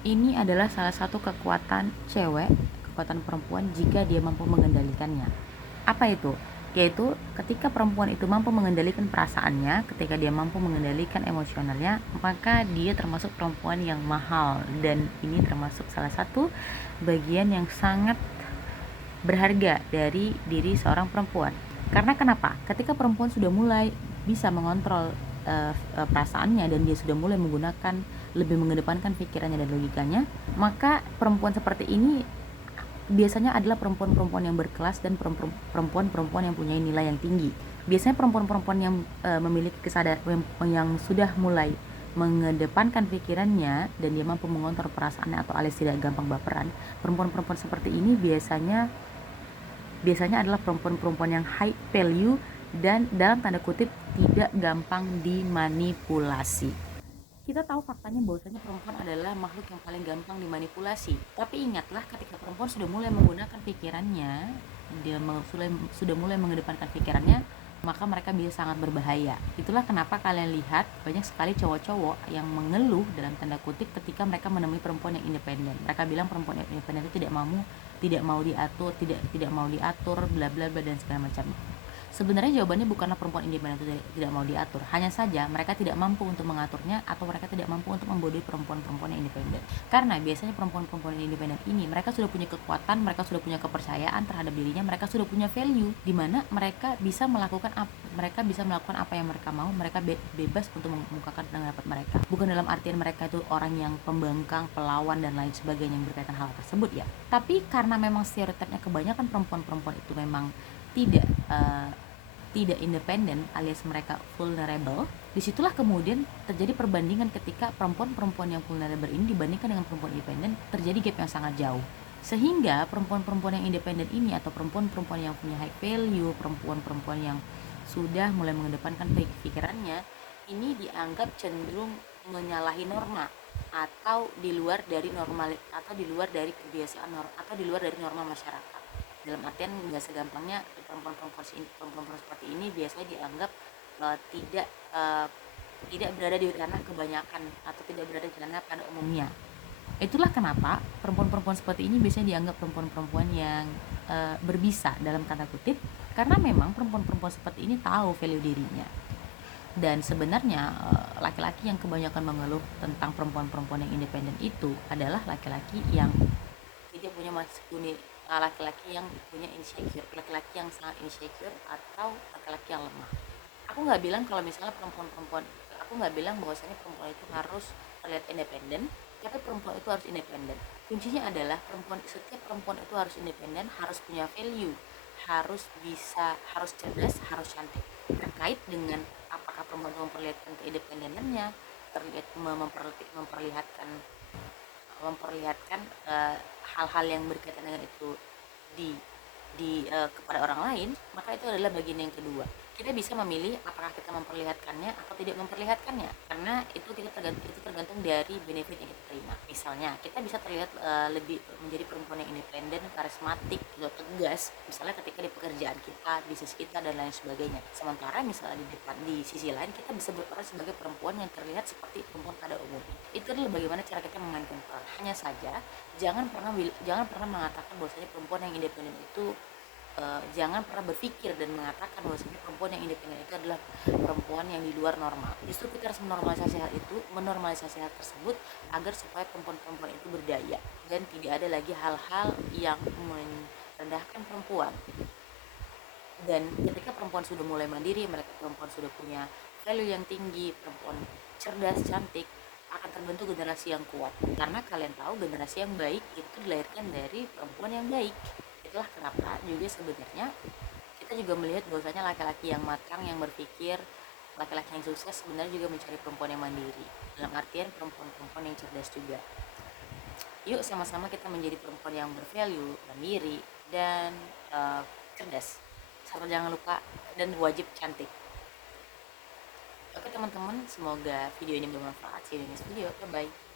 Ini adalah salah satu kekuatan cewek, kekuatan perempuan jika dia mampu mengendalikannya. Apa itu? Yaitu ketika perempuan itu mampu mengendalikan perasaannya, ketika dia mampu mengendalikan emosionalnya, maka dia termasuk perempuan yang mahal, dan ini termasuk salah satu bagian yang sangat berharga dari diri seorang perempuan. Karena kenapa? Ketika perempuan sudah mulai bisa mengontrol perasaannya, dan dia sudah mulai menggunakan, lebih mengedepankan pikirannya dan logikanya, maka perempuan seperti ini biasanya adalah perempuan-perempuan yang berkelas dan perempuan-perempuan yang punya nilai yang tinggi. Biasanya perempuan-perempuan yang memiliki kesadaran, yang sudah mulai mengedepankan pikirannya dan dia mampu mengontrol perasaannya atau alias tidak gampang baperan. Perempuan-perempuan seperti ini biasanya adalah perempuan-perempuan yang high value dan dalam tanda kutip tidak gampang dimanipulasi. Kita tahu faktanya bahwasanya perempuan adalah makhluk yang paling gampang dimanipulasi. Tapi ingatlah, ketika perempuan sudah mulai menggunakan pikirannya, dia sudah mulai mengedepankan pikirannya, maka mereka bisa sangat berbahaya. Itulah kenapa kalian lihat banyak sekali cowok-cowok yang mengeluh dalam tanda kutip ketika mereka menemui perempuan yang independen. Mereka bilang perempuan yang independen itu tidak mau diatur, tidak mau diatur, bla bla bla dan segala macam. Sebenarnya jawabannya bukanlah perempuan independen itu tidak mau diatur, hanya saja mereka tidak mampu untuk mengaturnya atau mereka tidak mampu untuk membodohi perempuan-perempuan yang independen. Karena biasanya perempuan-perempuan yang independen ini mereka sudah punya kekuatan, mereka sudah punya kepercayaan terhadap dirinya, mereka sudah punya value di mana mereka bisa melakukan apa yang mereka mau, mereka bebas untuk mengemukakan pendapat mereka. Bukan dalam artian mereka itu orang yang pembangkang, pelawan dan lain sebagainya yang berkaitan hal tersebut ya. Tapi karena memang stereotipnya kebanyakan perempuan-perempuan itu memang tidak tidak independen alias mereka vulnerable, disitulah kemudian terjadi perbandingan ketika perempuan-perempuan yang vulnerable ini dibandingkan dengan perempuan independen, terjadi gap yang sangat jauh. Sehingga perempuan-perempuan yang independen ini atau perempuan-perempuan yang punya high value, perempuan-perempuan yang sudah mulai mengedepankan pikirannya, ini dianggap cenderung menyalahi norma atau di luar dari normal atau di luar dari kebiasaan atau di luar dari norma masyarakat. Dalam artian nggak segampangnya perempuan-perempuan seperti ini biasanya dianggap tidak tidak berada di ranah kebanyakan atau tidak berada di ranah pada umumnya. Itulah kenapa perempuan-perempuan seperti ini biasanya dianggap perempuan-perempuan yang berbisa dalam tanda kutip, karena memang perempuan-perempuan seperti ini tahu value dirinya. Dan sebenarnya laki-laki yang kebanyakan mengeluh tentang perempuan-perempuan yang independen itu adalah laki-laki yang tidak punya laki-laki yang punya insecure, laki-laki yang sangat insecure atau laki-laki yang lemah. Aku nggak bilang kalau misalnya perempuan-perempuan, aku nggak bilang bahwasanya perempuan itu harus terlihat independen, tapi perempuan itu harus independen. Kuncinya adalah setiap perempuan itu harus independen, harus punya value, harus cerdas, harus cantik. Terkait dengan apakah perempuan itu memperlihatkan keindependenannya, memperlihatkan memperlihatkan hal-hal yang berkaitan dengan itu di kepada orang lain, maka itu adalah bagian yang kedua. Kita bisa memilih apakah kita memperlihatkannya atau tidak memperlihatkannya, karena itu tergantung dari benefit yang kita terima. Misalnya kita bisa terlihat lebih menjadi perempuan yang independen, karismatik, gitu, tegas, misalnya ketika di pekerjaan kita, bisnis kita dan lain sebagainya. Sementara misalnya di sisi lain kita bisa berperan sebagai perempuan yang terlihat seperti perempuan pada umumnya. Itu adalah bagaimana cara kita memainkan peran. Hanya saja jangan pernah mengatakan bahwasanya perempuan yang independen itu jangan pernah berpikir dan mengatakan bahwasanya perempuan yang independen itu adalah perempuan yang di luar normal. Justru kita harus menormalisasi hal tersebut agar supaya perempuan-perempuan itu berdaya dan tidak ada lagi hal-hal yang merendahkan perempuan. Dan ketika perempuan sudah mulai mandiri, perempuan sudah punya value yang tinggi, perempuan cerdas, cantik, akan terbentuk generasi yang kuat. Karena kalian tahu generasi yang baik itu dilahirkan dari perempuan yang baik. Itulah kenapa juga sebenarnya kita juga melihat bahwasanya laki-laki yang matang, yang berpikir, laki-laki yang sukses sebenarnya juga mencari perempuan yang mandiri, dalam artian perempuan-perempuan yang cerdas juga. Yuk sama-sama kita menjadi perempuan yang bervalue, mandiri, dan cerdas. Serta jangan lupa dan wajib cantik. Oke teman-teman, semoga video ini bermanfaat. See you in this video. Bye bye.